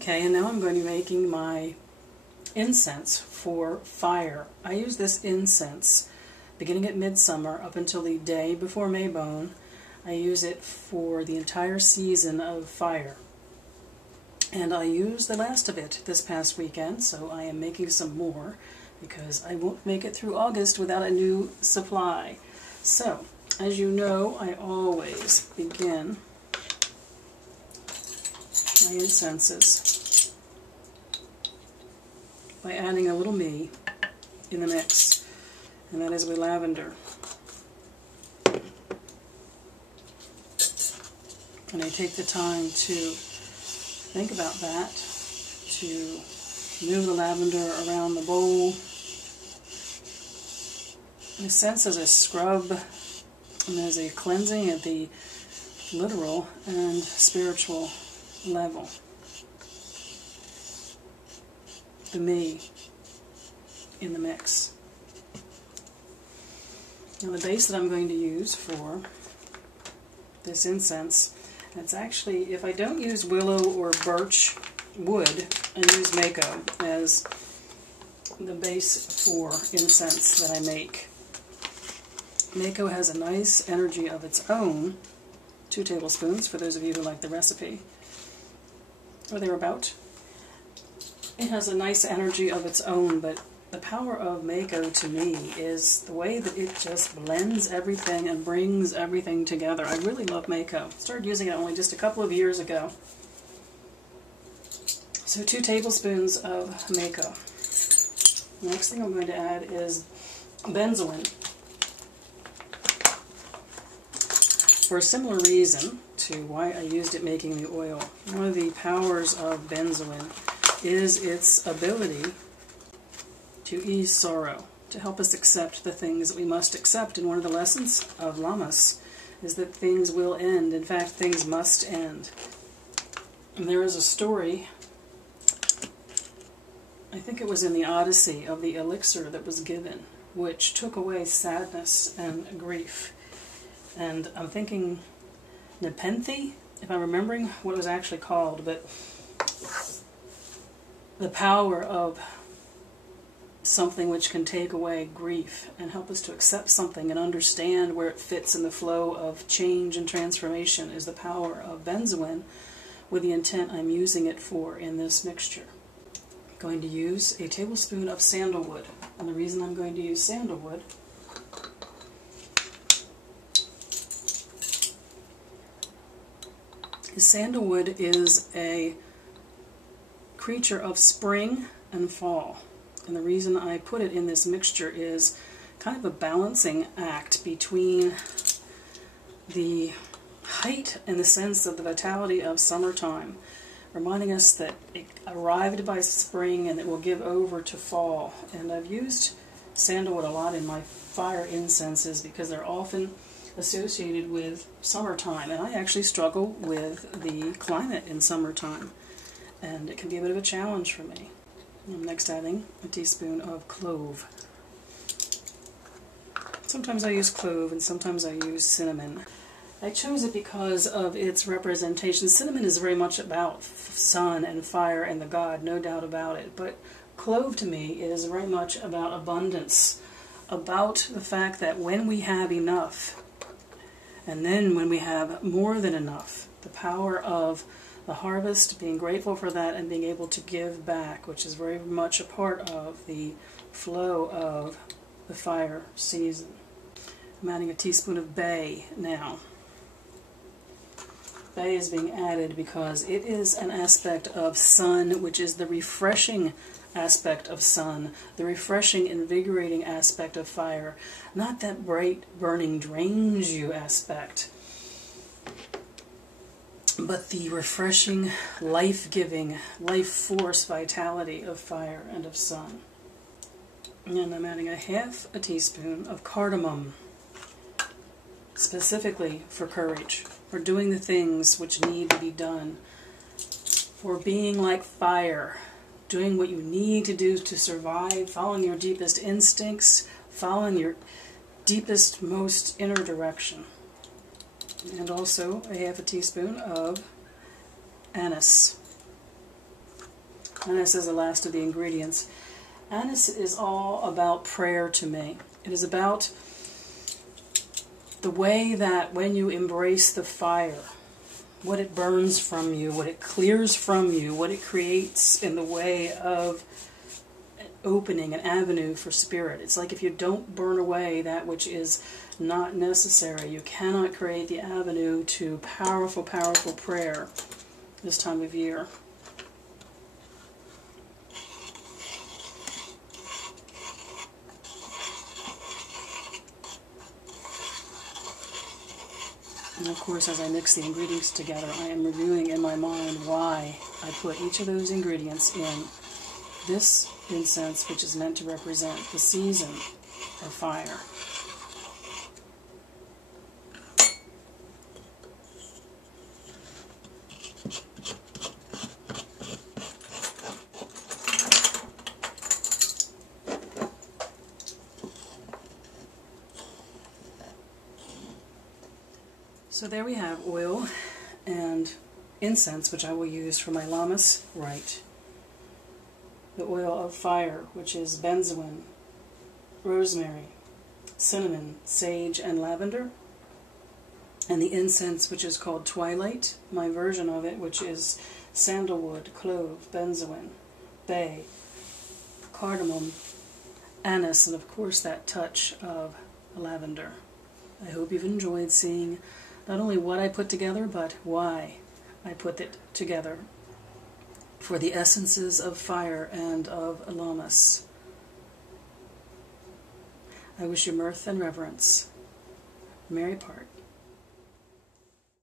Okay, and now I'm going to be making my incense for fire. I use this incense beginning at midsummer up until the day before Maybone. I use it for the entire season of fire. And I used the last of it this past weekend, so I am making some more because I won't make it through August without a new supply. So, as you know, I always begin my incenses by adding a little me in the mix, and that is with lavender. And I take the time to think about that, to move the lavender around the bowl. In a sense, as a scrub and as a cleansing at the literal and spiritual level. The me in the mix. Now the base that I'm going to use for this incense, it's actually, if I don't use willow or birch wood, I use Makko as the base for incense that I make. Makko has a nice energy of its own, 2 tablespoons for those of you who like the recipe, or thereabout. It has a nice energy of its own, but the power of Makko to me is the way that it just blends everything and brings everything together. I really love Makko. Started using it only just a couple of years ago. So 2 tablespoons of Makko. The next thing I'm going to add is benzoin. For a similar reason to why I used it making the oil. One of the powers of benzoin is its ability to ease sorrow, to help us accept the things that we must accept. And one of the lessons of Lammas is that things will end. In fact, things must end. And there is a story, I think it was in the Odyssey, of the elixir that was given, which took away sadness and grief. And I'm thinking Nepenthe, if I'm remembering what it was actually called, but the power of something which can take away grief and help us to accept something and understand where it fits in the flow of change and transformation is the power of benzoin, with the intent I'm using it for in this mixture. I'm going to use a tablespoon of sandalwood, and the reason I'm going to use sandalwood is sandalwood is a creature of spring and fall. And the reason I put it in this mixture is kind of a balancing act between the height and the sense of the vitality of summertime, reminding us that it arrived by spring and it will give over to fall. And I've used sandalwood a lot in my fire incenses because they're often associated with summertime, and I actually struggle with the climate in summertime, and it can be a bit of a challenge for me. I'm next adding a teaspoon of clove. Sometimes I use clove and sometimes I use cinnamon. I chose it because of its representation. Cinnamon is very much about sun and fire and the god, no doubt about it, but clove to me is very much about abundance, about the fact that when we have enough, and then when we have more than enough, the power of the harvest, being grateful for that, and being able to give back, which is very much a part of the flow of the fire season. I'm adding a teaspoon of bay now. Bay is being added because it is an aspect of sun, which is the refreshing aspect of sun, the refreshing, invigorating aspect of fire, not that bright, burning, drains you aspect, but the refreshing, life-giving, life force vitality of fire and of sun. And I'm adding a half a teaspoon of cardamom, specifically for courage, for doing the things which need to be done, for being like fire, doing what you need to do to survive, following your deepest instincts, following your deepest, most inner direction. And also a half a teaspoon of anise. Anise is the last of the ingredients. Anise is all about prayer to me. It is about the way that when you embrace the fire, what it burns from you, what it clears from you, what it creates in the way of opening an avenue for spirit. It's like if you don't burn away that which is not necessary, you cannot create the avenue to powerful, powerful prayer this time of year. And of course, as I mix the ingredients together, I am reviewing in my mind why I put each of those ingredients in this incense, which is meant to represent the season of fire. So there we have oil and incense, which I will use for my Lammas rite. The oil of fire, which is benzoin, rosemary, cinnamon, sage, and lavender. And the incense, which is called Twilight, my version of it, which is sandalwood, clove, benzoin, bay, cardamom, anise, and of course that touch of lavender. I hope you've enjoyed seeing not only what I put together, but why I put it together for the essences of fire and of Lammas. I wish you mirth and reverence. Merry part.